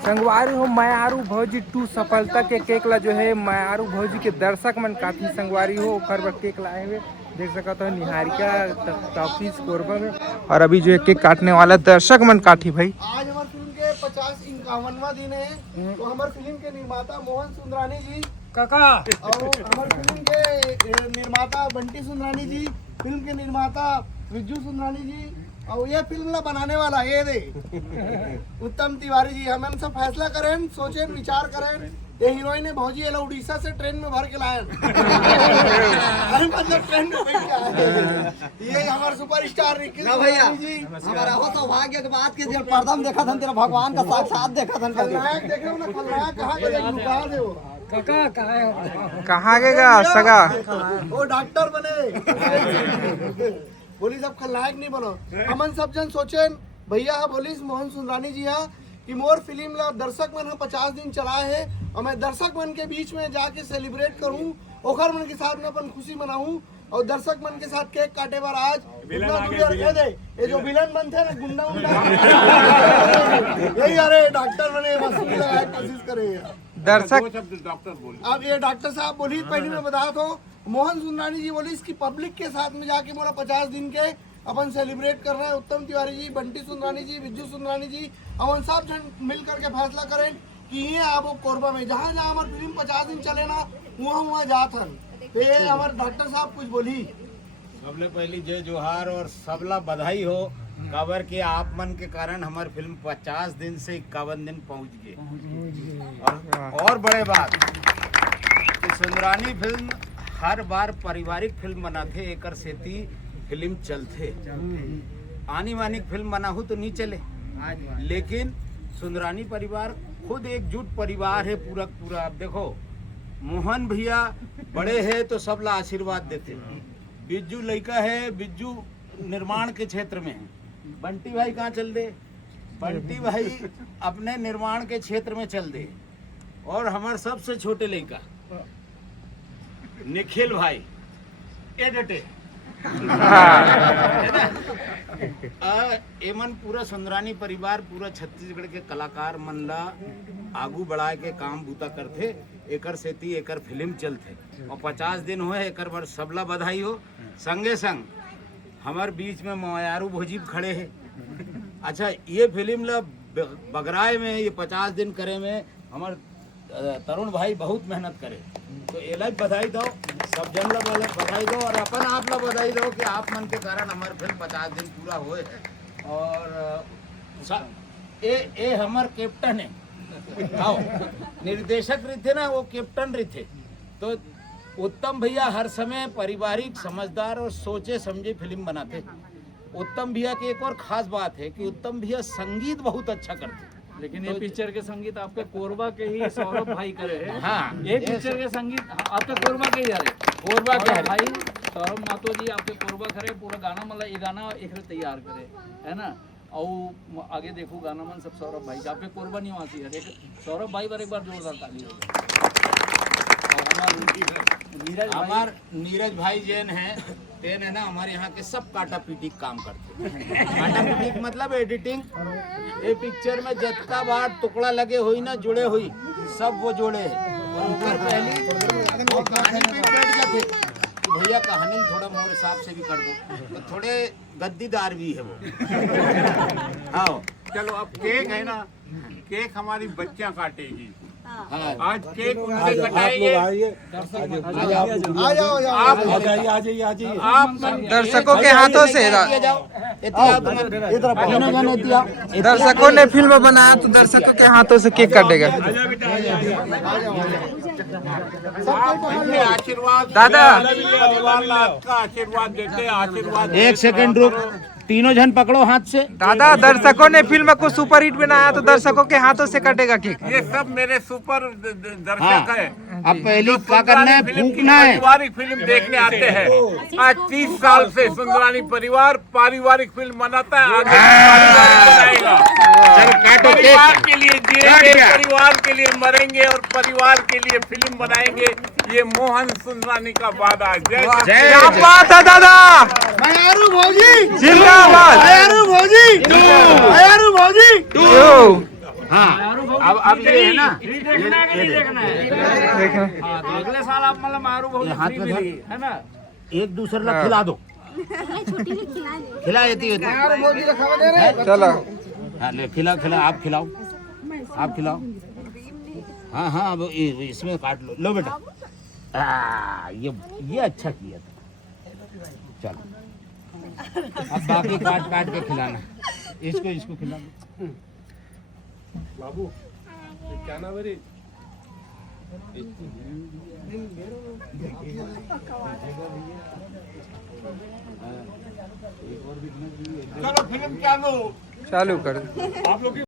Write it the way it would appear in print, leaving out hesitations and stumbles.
संगवारी हो मायारू भौजी 2 सफलता के केक ला जो है मायारू भौजी के दर्शक मन काफी संगवारी हो ओकर बर केक लाए हुए देख सकते हो निहारिका टॉफीज कोरबा में। और अभी जो है केक काटने वाला दर्शक मन काटी भाई। आज हमारे फिल्म के 51वां दिन है तो हमारे फिल्म के निर्माता मोहन सुंदरानी जी काका और हमारे फिल्म के निर्माता बंटी सुंदरानी जी, फिल्म के निर्माता विज्जू सुंदरानी जी और ये फिल्म ला बनाने वाला ये दे उत्तम तिवारी जी। हम सब फैसला करें, सोचे विचार करें। ये हीरोइन है भौजी ये उड़ीसा से ट्रेन में भर के लाए मतलब ट्रेन में बैठ के आए। ये हमारे सुपरस्टार ना भैया हमारा हो सौभाग्य के बात के जब पर्दा में देखा था तेरा भगवान का साक्षात देखा था। खलनायक देखे ना, खलनायक कहाँ गए लुका दे वो काका कहाँ गएगा सगा वो डॉक्टर बने बोली सब खलनायक नहीं बनो। हमन सब जन सोचे भैया बोली मोहन सुंदरानी जी हा कि मोर फिल्म ला दर्शक मन 50 दिन चलाए है और मैं दर्शक मन के बीच में जाके सेलिब्रेट करूं, ओखर मन के साथ में अपन खुशी मनाऊं और दर्शक मन के साथ केक काटे बार आज ये जो विलन बनते ना गुंडा उंडा यही अरे डॉक्टर बने मशीन लगाए कोशिश करे दर्शक डॉक्टर बोली। अब ये डॉक्टर साहब बोली पहले मैं बता दो मोहन सुंदरानी जी बोली इसकी पब्लिक के साथ में जाके मोरा 50 दिन के अपन सेलिब्रेट कर रहे हैं। उत्तम तिवारी जी, बंटी सुंदरानी जी, विज्जू सुंदरानी जी अपन सब जन मिल करके फैसला करें कि ये आप कोरबा में जहाँ जहाँ हमारी फिल्म 50 दिन चले ना वहाँ जात हन। तो ये हमारे डॉक्टर साहब कुछ बोली। सबले पहली जय जोहार और सबला बधाई हो खबर के आप मन के कारण हमारी फिल्म 50 दिन से 51 दिन पहुँच गए। और बड़े बात कि सुंदरानी फिल्म हर बार पारिवारिक फिल्म बनाते एकर सेती फिल्म चलते आनी वानी फिल्म बना हो तो नहीं चले, लेकिन सुंदरानी परिवार खुद एकजुट परिवार है पूरा पूरा। अब देखो मोहन भैया बड़े हैं तो सब ला आशीर्वाद देते, बिज्जू लड़का है, बिज्जू निर्माण के क्षेत्र में है, बंटी भाई कहाँ चल दे, बंटी भाई अपने निर्माण के क्षेत्र में चल दे, और हमारे सबसे छोटे लड़का निखिल भाई एडटे एमन पूरा सुंदरानी परिवार पूरा छत्तीसगढ़ के कलाकार मन ला आगू बढ़ा के काम बूता करते एकर सेती एकर फिल्म चलते और 50 दिन हुए एकर बार सबला बधाई हो। संगे संग हमार बीच में मायारू भोजी खड़े हैं। अच्छा ये फिल्म ला बगराए में ये 50 दिन करे में हमार तरुण भाई बहुत मेहनत करे, तो एला बधाई दो, सब जन ला बधाई दो और अपन आप ला बधाई दो कि आप मन के कारण हमारे फिल्म 50 दिन पूरा हुए। और ए हमार कैप्टन है, आओ निर्देशक रहते ना वो कैप्टन रहते, तो उत्तम भैया हर समय पारिवारिक समझदार और सोचे समझे फिल्म बनाते। उत्तम भैया की एक और खास बात है कि उत्तम भैया संगीत बहुत अच्छा करते। लेकिन ये पिक्चर के संगीत आपके कोरबा के ही सौरभ भाई करे हैं। हाँ ये पिक्चर के संगीत आपके कोरबा के ही रहे, कोरबा के भाई सौरभ मातो जी आपके कोरबा करे पूरा गाना मतलब ये गाना एक तैयार करे है ना। और आगे देखो गाना मन सब सौरभ भाई आपके कोरबा निवासी है, सौरभ भाई पर एक बार जोरदार ताली हो। और हमार नीरज भाई जैन है तेन है ना हमारे यहाँ के सब काटा पीटी काम करते काटा पीटी मतलब एडिटिंग। ये पिक्चर में जितना बार टुकड़ा लगे हुई ना जुड़े हुई सब वो जोड़े है। और पहली वो कहानी पे बैठ जाते तो भैया कहानी थोड़ा मोर हिसाब से भी कर दो, तो थोड़े गद्दीदार भी है वो। आओ चलो अब केक है ना, केक हमारी बच्चियां काटेगी। हाँ आज केक उनसे कटाएंगे। आप दर्शकों के हाथों से दर्शकों ने फिल्म बनाया तो दर्शकों के हाथों से केक काटेगा। आशीर्वाद दादा परिवार आपका आशीर्वाद देते, आशीर्वाद एक सेकंड रुक, तीनों जन पकड़ो हाथ से। दादा दर्शकों ने फिल्म को सुपर हिट बनाया तो दर्शकों के हाथों से कटेगा केक। ये सब मेरे सुपर दर्शक हाँ। है। अब पहली क्या करना है, फूकना है। पारिवारिक फिल्म देखने आते हैं। आज 30 साल से सुंदरानी परिवार पारिवारिक फिल्म बनाता है, आगे पारिवारिक बनाएगा। चल काटो परिवार केक। के लिए जिएंगे, परिवार के लिए मरेंगे और परिवार के लिए फिल्म बनाएंगे। ये मोहन सुंदरानी का वादा है। जय जय क्या बात है दादा, मायारू भौजी जिंदाबाद, मायारू भौजी मायारू भौजी यो। हाँ अब ये है ना, देखो हाँ, तो अगले साल आप मतलब मारू ये बहुत हाथ फ्री में मिलेगी, है ना? एक दूसरे ला खिला दो, खिला देती चलो हाँ ले खिला खिला, आप खिलाओ, आप खिलाओ। हाँ हाँ अब इसमें काट लो, लो बेटा। ये अच्छा किया था। चलो अब बाकी काट काट के खिलाना, इसको खिला दो। बाबू क्या नाम है रे? चलो फिल्म चालू। चालू कर आप लोग की